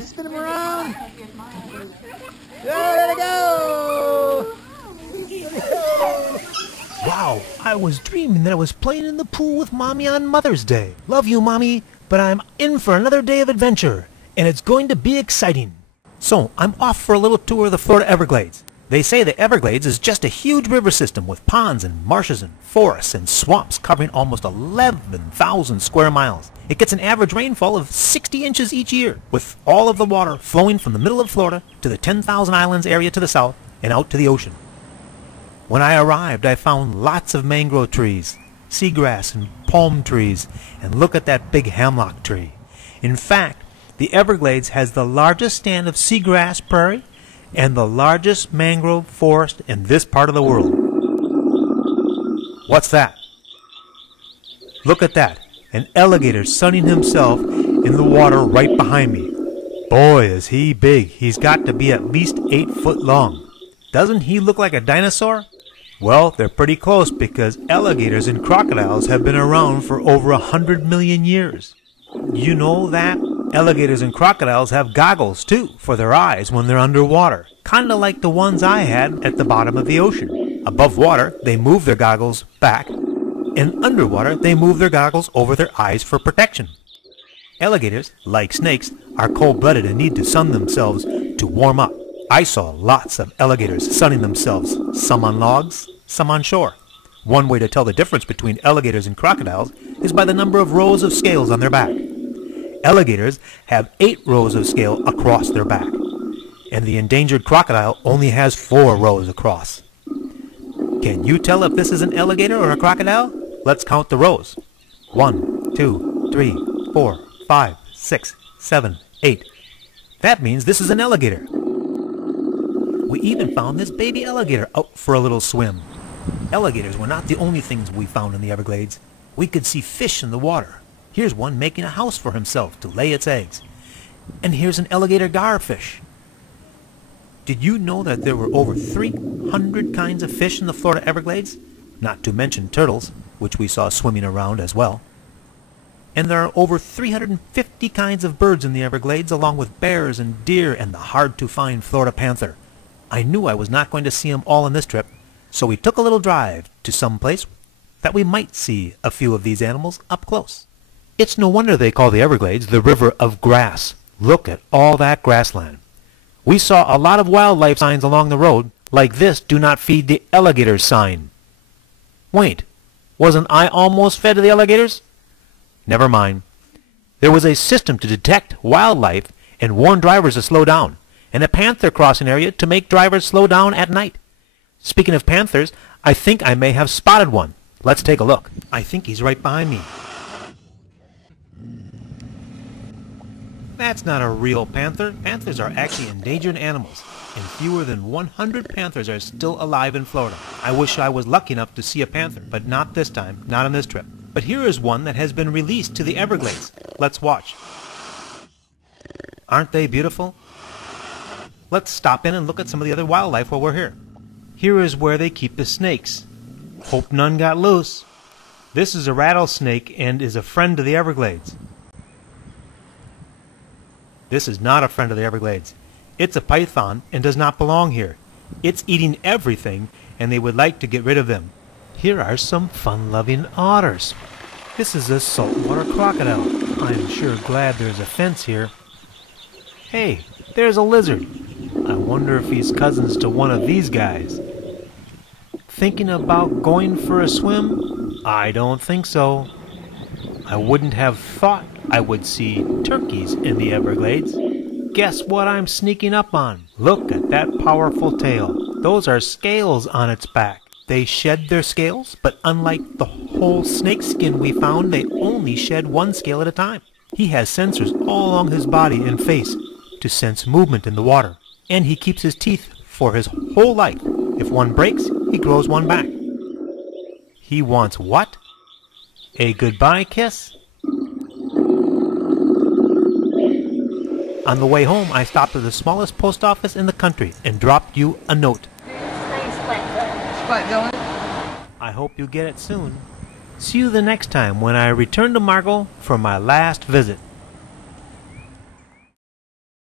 Spin him around. There they go. Wow, I was dreaming that I was playing in the pool with Mommy on Mother's Day. Love you, Mommy, but I'm in for another day of adventure, and it's going to be exciting. So, I'm off for a little tour of the Florida Everglades. They say the Everglades is just a huge river system with ponds and marshes and forests and swamps covering almost 11,000 square miles. It gets an average rainfall of 60 inches each year, with all of the water flowing from the middle of Florida to the 10,000 Islands area to the south and out to the ocean. When I arrived, I found lots of mangrove trees, seagrass and palm trees, and look at that big hemlock tree. In fact, the Everglades has the largest stand of seagrass prairie and the largest mangrove forest in this part of the world. What's that? Look at that, an alligator sunning himself in the water right behind me. Boy, is he big. He's got to be at least 8 foot long. Doesn't he look like a dinosaur? Well, they're pretty close because alligators and crocodiles have been around for over 100 million years. You know that? Alligators and crocodiles have goggles, too, for their eyes when they're underwater, kinda like the ones I had at the bottom of the ocean. Above water, they move their goggles back, and underwater, they move their goggles over their eyes for protection. Alligators, like snakes, are cold-blooded and need to sun themselves to warm up. I saw lots of alligators sunning themselves, some on logs, some on shore. One way to tell the difference between alligators and crocodiles is by the number of rows of scales on their back. Alligators have 8 rows of scale across their back, and the endangered crocodile only has 4 rows across. Can you tell if this is an alligator or a crocodile? Let's count the rows. 1, 2, 3, 4, 5, 6, 7, 8. That means this is an alligator. We even found this baby alligator out for a little swim. Alligators were not the only things we found in the Everglades. We could see fish in the water. Here's one making a house for himself to lay its eggs. And here's an alligator garfish. Did you know that there were over 300 kinds of fish in the Florida Everglades? Not to mention turtles, which we saw swimming around as well. And there are over 350 kinds of birds in the Everglades, along with bears and deer and the hard-to-find Florida panther. I knew I was not going to see them all on this trip, so we took a little drive to some place that we might see a few of these animals up close. It's no wonder they call the Everglades the River of Grass. Look at all that grassland. We saw a lot of wildlife signs along the road, like this "Do not feed the alligators" sign. Wait, wasn't I almost fed to the alligators? Never mind. There was a system to detect wildlife and warn drivers to slow down, and a panther crossing area to make drivers slow down at night. Speaking of panthers, I think I may have spotted one. Let's take a look. I think he's right behind me. That's not a real panther. Panthers are actually endangered animals, and fewer than 100 panthers are still alive in Florida. I wish I was lucky enough to see a panther, but not this time, not on this trip. But here is one that has been released to the Everglades. Let's watch. Aren't they beautiful? Let's stop in and look at some of the other wildlife while we're here. Here is where they keep the snakes. Hope none got loose. This is a rattlesnake and is a friend to the Everglades. This is not a friend of the Everglades. It's a python and does not belong here. It's eating everything, and they would like to get rid of them. Here are some fun-loving otters. This is a saltwater crocodile. I'm sure glad there's a fence here. Hey, there's a lizard. I wonder if he's cousins to one of these guys. Thinking about going for a swim? I don't think so. I wouldn't have thought I would see turkeys in the Everglades. Guess what I'm sneaking up on? Look at that powerful tail. Those are scales on its back. They shed their scales, but unlike the whole snake skin we found, they only shed one scale at a time. He has sensors all along his body and face to sense movement in the water. And he keeps his teeth for his whole life. If one breaks, he grows one back. He wants what? A goodbye kiss? On the way home, I stopped at the smallest post office in the country and dropped you a note. I hope you get it soon. See you the next time when I return to Margot for my last visit.